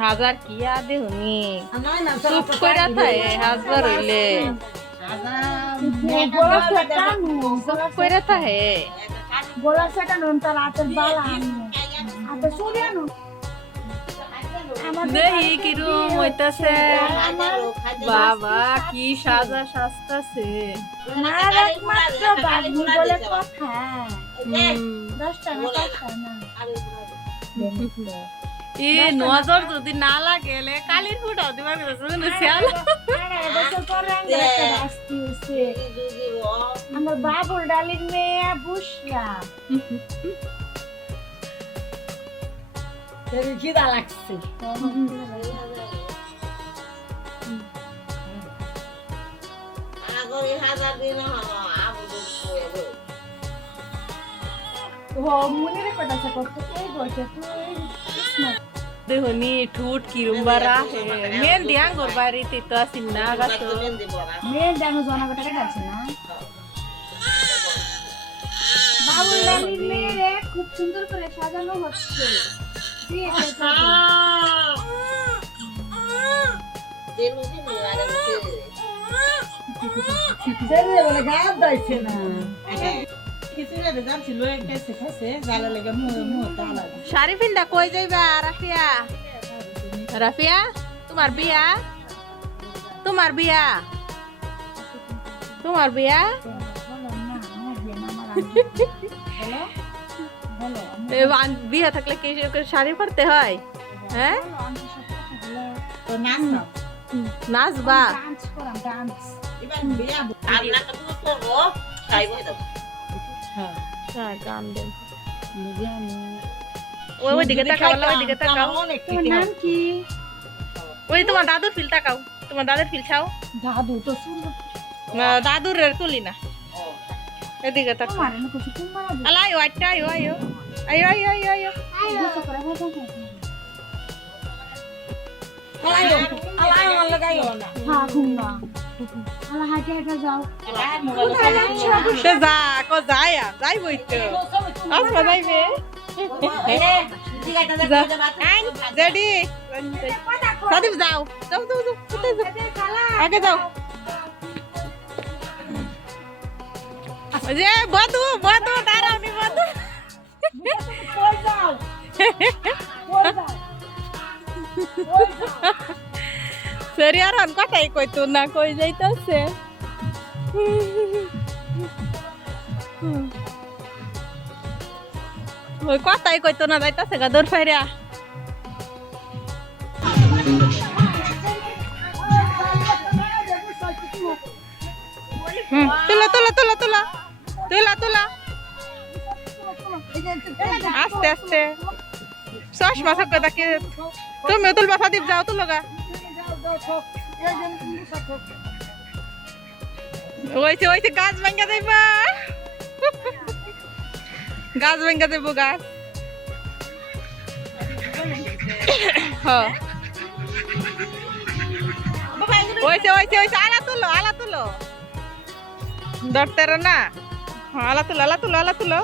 হাজার কি আদে হুনি চুপ কইরা থাকে হাজার হইলে চুপ কইরা থাকে গোলা সেটা নুন তার হাতের বালা হাতে সরিয়ানো দেহি কিরম হইতাছে বাবা কি সাজা সাজতাছে আমার একমাত্র বাগনি বলে কথা 10 টাকা কথা না এ নজর যদি না লাগেলে কালির ফুটাও দিবার কথা শুনে শিয়াল এবছর পরে একটা রাস্তি হইছে আমার বাবুর ডালির মেয়ে বুশরা তেরি খিদা লাগছে আগরি 1000 দিন হলো আবু ও মনে রে কটাছে কত এই বলছে তুই দেহনি ঠুট কিরুম্বা রাহে মেন দিয়াং গরবারি তিতো আসিন না গাতো মেয়ে জানো জনগণটা কেটে আছে না বাবুর ডালির মেয়ে খুব সুন্দর করে সাজানো হচ্ছে শারিফিনটা কই যাইবা রাফিয়া রাফিয়া তোমার বিয়া তোমার বিয়া তোমার বিয়া বিয়া থাকলে কি শাড়ি পরতে হয় হ্যাঁ নাচবা গান দেন ওইদিকে তাকাও ওইদিকে তাকাও তোমার নাম কি ওই তোমার দাদুর ফিল তাকাও তোমার দাদুর ফিল ছাও দাদু তো সুন্দর দাদুর তুলি না এদিকে তাকাও মারে না কিছু তুমি মারা আলা আয়ো আইটা আয়ো আয়ো আয়ো আয়ো আয়ো আয়ো দুটো করে ভাজা আলাই লাগাইও না হ্যাঁ ঘুমনা আলা হাঁটে হাঁটে যাও সে যা কো যায় যাই বইতো আসবা যাইবে জেডি সাদিব যাও যাও যাও আগে যাও যে বধু বধু দাঁড়াওনি বধু কই যাও কই যাও সরি আর অন কথাই কইতো না কই যাইতাছে ওই কথাই কইতো না যাইতাছে গা দূর ফাইরা তুলা তুলা তুলা তুলা তুলা তুলা আস্তে আস্তে চশমা থাকবে তাকে তুমি তুলবা সাদীপ যাও তুলো গা ওইছে ওইছে গাছ ভাঙ্গা যাইবা গাছ ভাঙ্গা যাইব গাছ ওইছে ওইছে ওইছে আলা তুলো ধরতে না আলা তুলো আলা তুলো আলা তুলো